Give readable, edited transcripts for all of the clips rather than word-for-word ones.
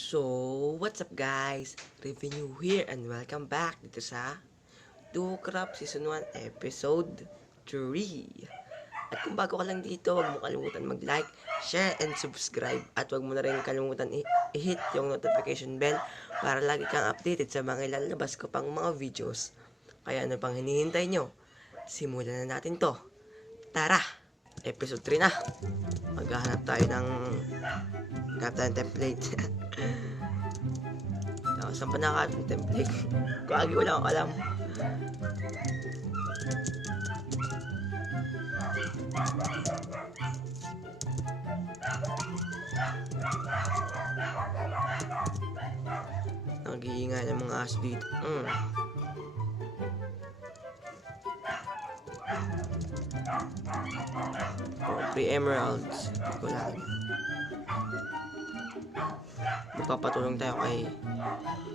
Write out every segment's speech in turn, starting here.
So, what's up guys? Revenue here and welcome back dito sa Dukrap Season 1 Episode 3. At kung bago ka lang dito, huwag mo kalimutan mag-like, share, and subscribe. At huwag mo na rin kalimutan i-hit yung notification bell para lagi kang updated sa mga ilalabas ko pang mga videos. Kaya ano pang hinihintay nyo? Simulan na natin to. Tara! Episode 3 na. Maghahanap tayo ng template. So, saan pa nakahanap ng template? Kagi wala akong alam. Nag-iingay ng mga aso dito. Free emeralds. Hindi ko lang. Magpapatulong tayo kay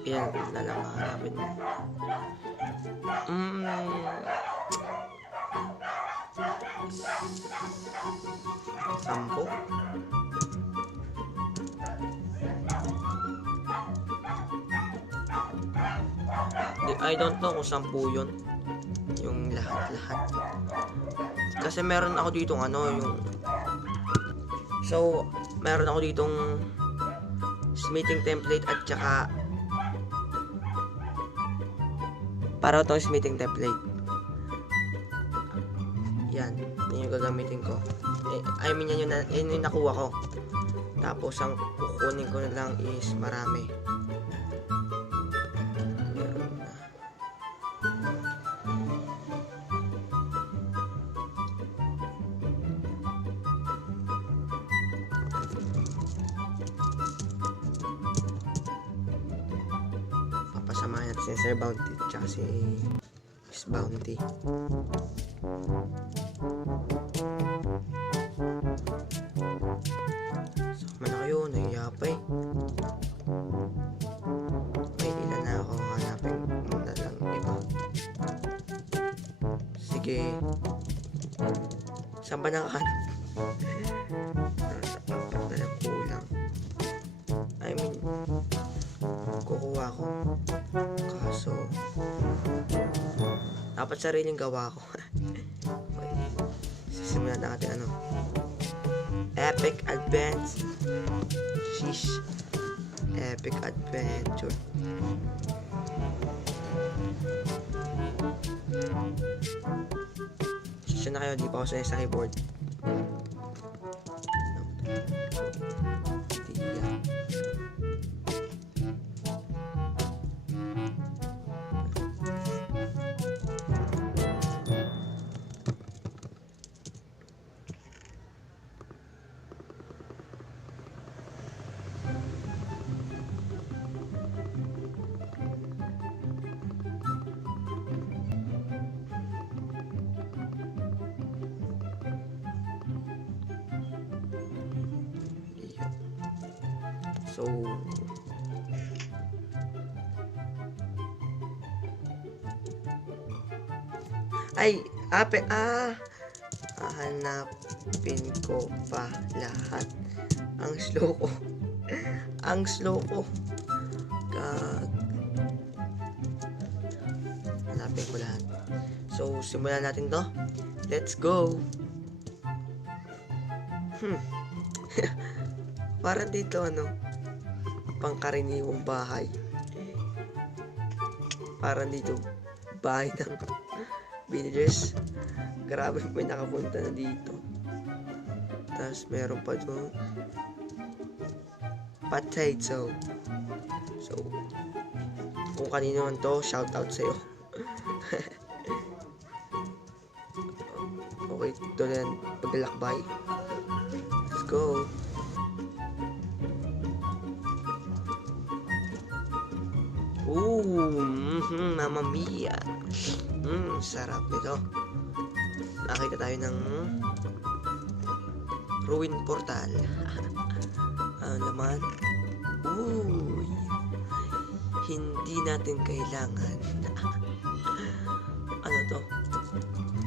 ilan na lang hahanapin mo. Sampo. I don't know kung 10 yun. Yung lahat-lahat. Kasi meron ako ditong meron ako ditong smithing template at saka para itong smithing template. Yan yung gagamitin ko. Yan yung nakuha ko. Tapos ang kukunin ko na lang is marami. Papasamahin natin si Sir Bounty at saka si Miss Bounty. Sama na kayo, nahihiyapay. May ilan na ako, hanapin na lang iba. Sige. Saan ba nakahanap? Nasa apat na lang kulang. Kukuha ko. Kaso dapat sariling gawa ko. Okay. Sisimulan natin Epic Advance. Sheesh. Epic Adventure. Siya na kayo, di pa ako sanay sa keyboard. So, hahanapin ko pa lahat. Ang slow ko. Ang slow ko. Hanapin ko lahat. So, simulan natin to. Let's go. Parang dito pangkaraniwang bahay. Parang dito bahay ng villagers. Grabe, may nakapunta na dito. Tapos meron pa doon potato. So kung kanino man to, shout out sa'yo. Okay, ito na yan, paglalakbay. Let's go. Mamma mia. Sarap nito. Nakita tayo ng ruin portal. Ano naman? Uy. Hindi natin kailangan. Ano to?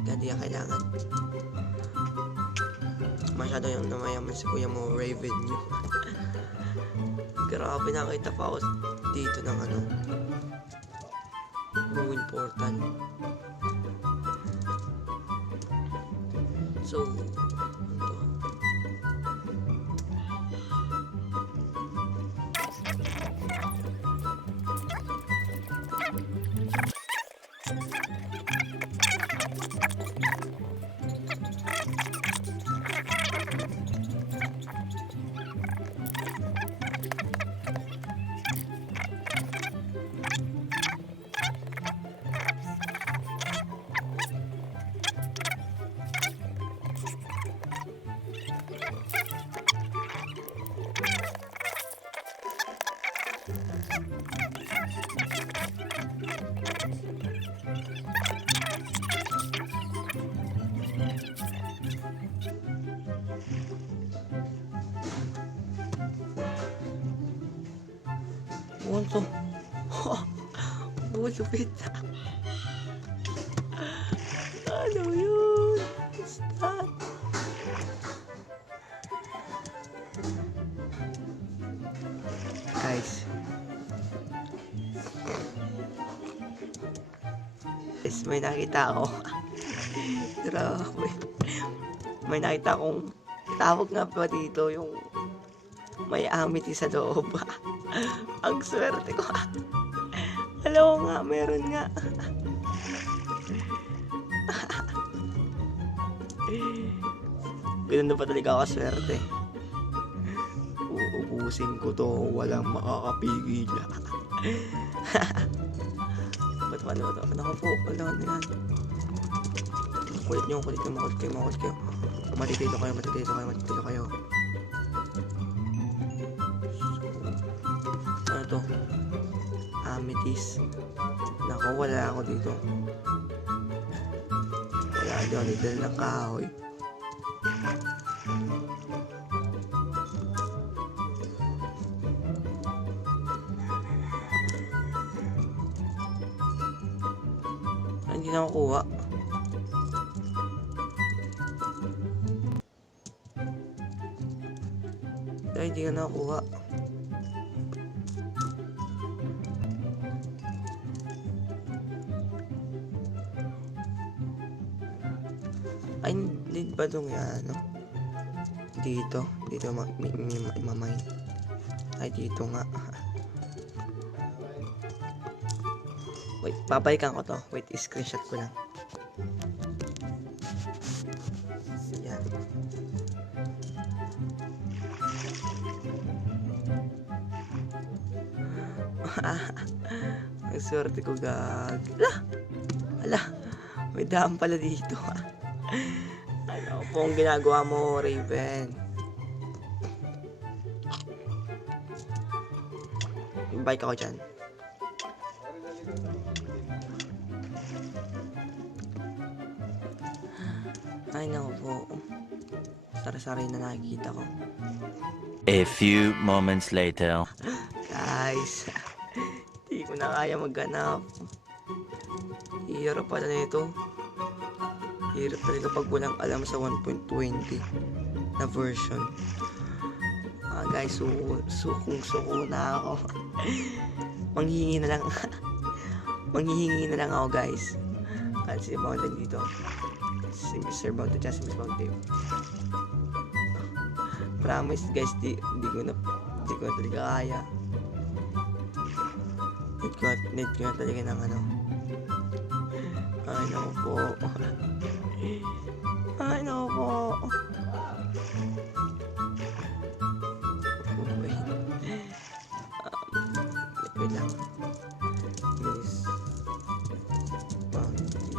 Hindi kailangan. Masyado yung namayaman si kuya mo, Revenue. Grabe, nakita pa ako dito ng ano, ruin portal. So, ito. Ano to? Bulupit. Ano yun? What's that? Guys, may nakita ako. Grabe. May nakita akong tawag nga pa dito yung may amity sa loob. Ang swerte ko. Alam mo nga, meron nga. Ganun na pa talaga ako swerte. Uubusin ko to, walang makakapigil. Ba't ba? Naku po, wala na yan. Kulit nyo, makulit kayo. Matitilo kayo. Ano to? Amethyst. Naku, wala ako dito. Wala dito, little na kahoy. Hindi na makuha. Ay, hindi ka nakuha. Ay, need ba itong ano? Dito mamay. Ay, dito nga. Wait, babalikan ko to. Wait, screenshot ko lang. Yan. Ang swerte ko, gag. Ala, may daan pala dito. Ano pong ginagawa mo, Raven? Bike ako dyan. Ay, naku po. Sari-sari na nakikita ko. A few moments later. Guys, hindi ko na kaya maghanap. Hirap pala na ito. Hirap talaga pag walang alam sa 1.20 na version. Guys, sukong-suko na ako. Manghihingi na lang ako, guys. Kasi si Mountain dito. Si Mr. Mountain dyan, si Miss Mountain. Promise, guys, di ko na talaga kaya. Need ko na talaga ng ano. Ay, naku po. Ay, naku po. Wait lang. Miss Bounty.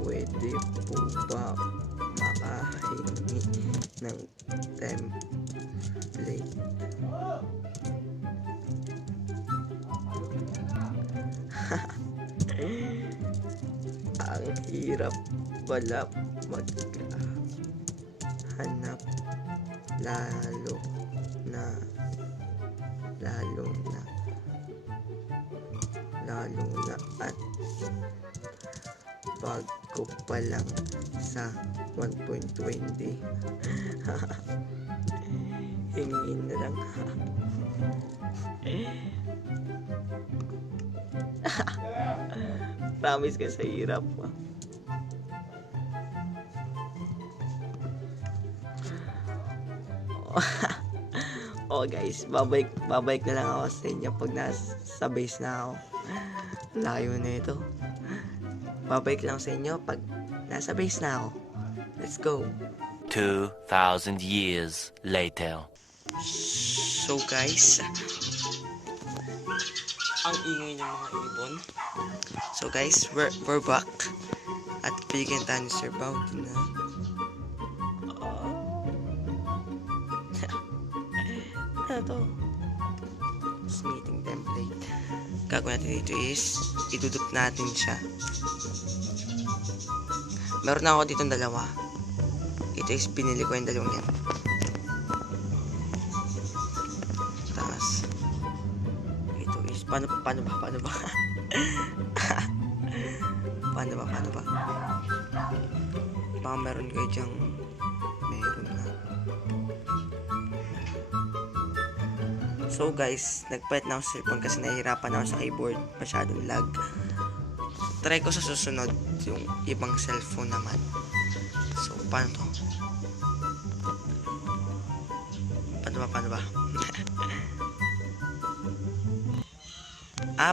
Pwede po ba makahingi ng template? Ang hirap pala maghanap lalo na at bago pa lang sa 1.20. Hingin na lang. Promise ka sa hirap. Oh guys, babalik na lang ako sa inyo pag nasa base na ako. Layo na ito. Babalik lang sa inyo pag nasa base na ako. Let's go. 2,000 years later. So guys, ang ingay ng mga ibon. So guys, we're back. At bigyan tayo ni Sir Bounty na. Ano to? Smithing template. Gagawin natin dito is idudot natin siya. Meron na ako dito dalawa. Ito is binili ko yung dalawang yan. Tapos ito is paano ba? Paano ba? Baka meron kayo dyang meron na. So guys, nagpalit na ako sa cellphone kasi nahihirapan ako sa keyboard. Masyadong lag. Try ko sa susunod yung ibang cellphone naman. So, paano to? Paano ba?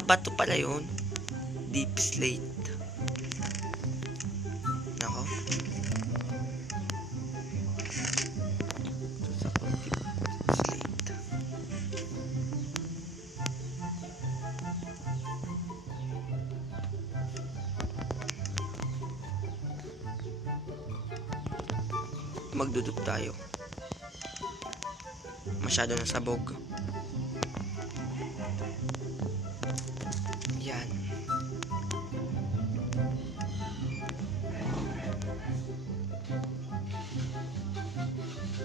Bato pala yun. Deep slate. Nako. Deep slate. Magduduk tayo. Masyado na sabog. Yan.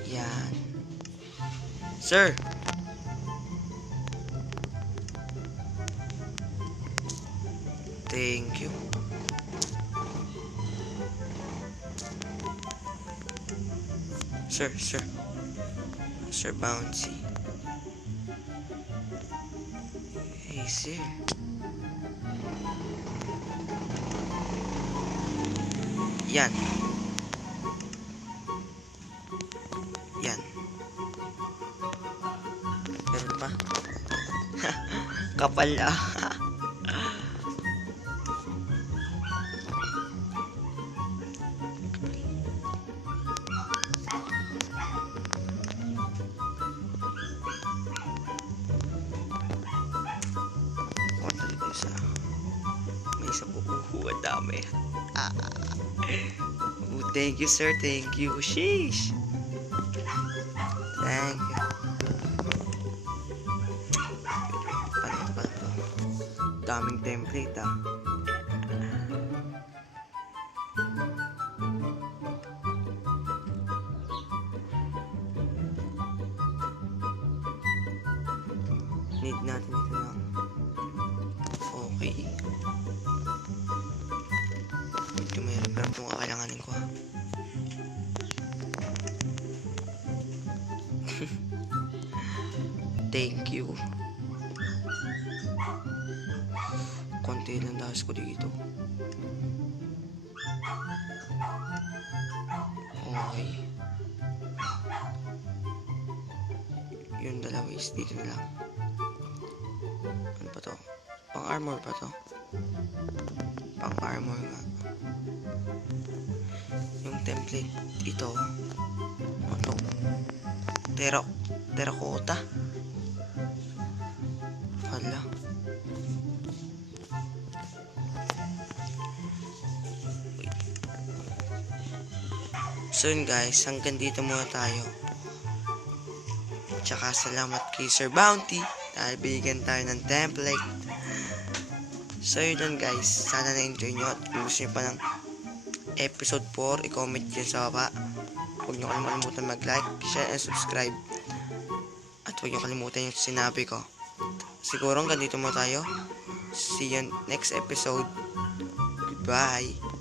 Yan. Sir. Thank you. Sir Bouncy. Hey, sir. Yan. Meron pa. Kapal ah. May isa po. Ang dami. Thank you, sir. Thank you. Sheesh. Thank you. Paano to? Daming template ah. Need natin ito lang. Okay. Medyo mayroon pa itong kakailanganin ko ha. Thank you. Konti lang dahas ko dito. Okay. Yung dalawa is dito na lang. Ano pa to? Pang armor pa to? Pang armor nga. Yung template ito. Ano to? Terracotta. Hala. So yun guys, hanggang dito muna tayo. Tsaka salamat kay Sir Bounty dahil bigyan tayo ng template. So yun lang guys, sana na-enjoy nyo at kung gusto nyo pa ng episode 4, i-comment dyan sa baba. Huwag nyo kalimutan mag-like, share, and subscribe. At huwag nyo kalimutan yung sinabi ko. Siguro hanggang dito muna tayo. See you next episode. Goodbye.